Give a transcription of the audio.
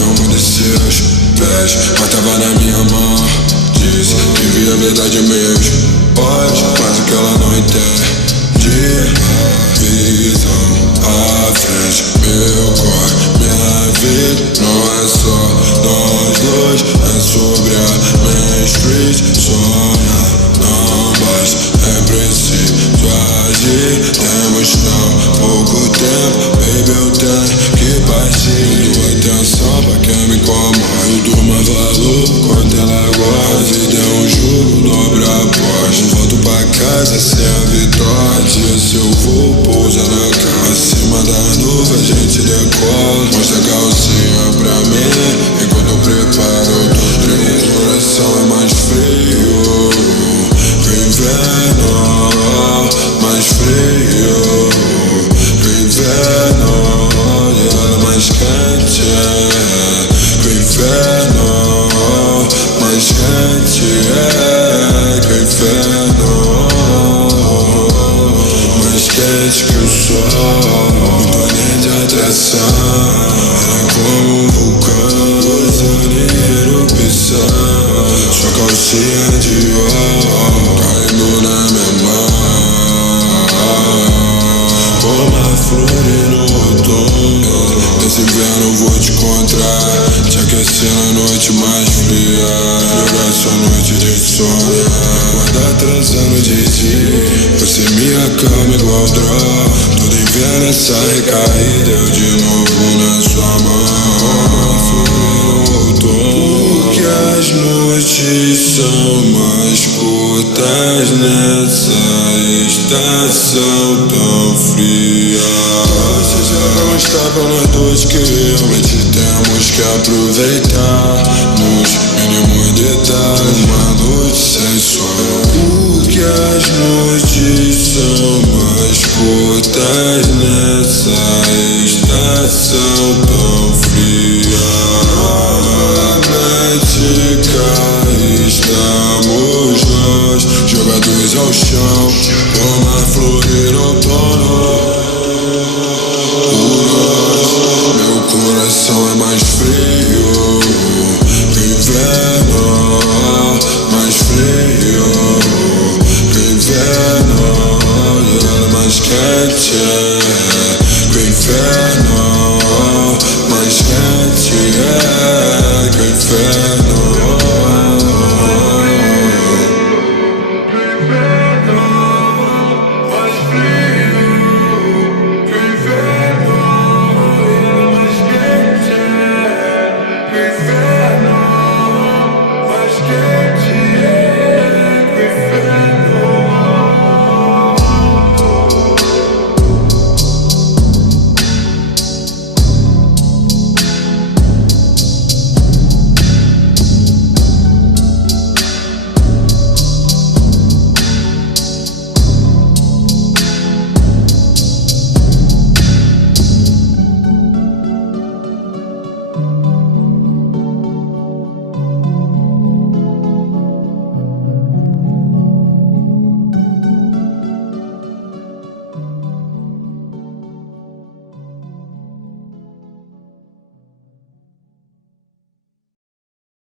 um de seus pés, mas tava na minha mão. Disse que via a verdade mesmo. Pode, mas o que ela não entende. Visão à frente, meu corre, minha vida não é só nós dois, é sobre a Main Street. Sonhar não basta, é preciso agir. Temos tão pouco tempo, baby, eu tenho que partir. Dou atenção pra quem me incomoda, eu dou mais valor quanto ela gosta. A vida é um jogo, dobra a aposta. Não volto pra casa sem a vitória. Se eu vou, pousa na casa. Acima da nuvem a gente decola. Mostra a calcinha pra mim, enquanto eu preparo eu tô triste. O coração é mais frio que o inverno, mais frio que o inverno. E ela é mais quente que o inferno, mais quente que o inferno, mais quente que o sol. Muito além de atração, ela é como um vulcão, usando em erupção. Sua calcinha de ouro caindo na minha mão, como a flor no outono. Nesse inverno vou te encontrar, te aquecer na noite mais fria, melhorar sua noite de sono. Guardar transando de dia, você me acalma igual droga. Todo inverno essa recaída, eu de novo na sua mão. Porque as noites são mais curtas nessa estação tão fria. Você já não está pra nós dois, que realmente temos que aproveitar nos mínimos detalhes. Uma noite sem sono. Porque as noites são mais curtas nessa estação tão fria. Estamos nós, jogados ao chão, como a flor no outono.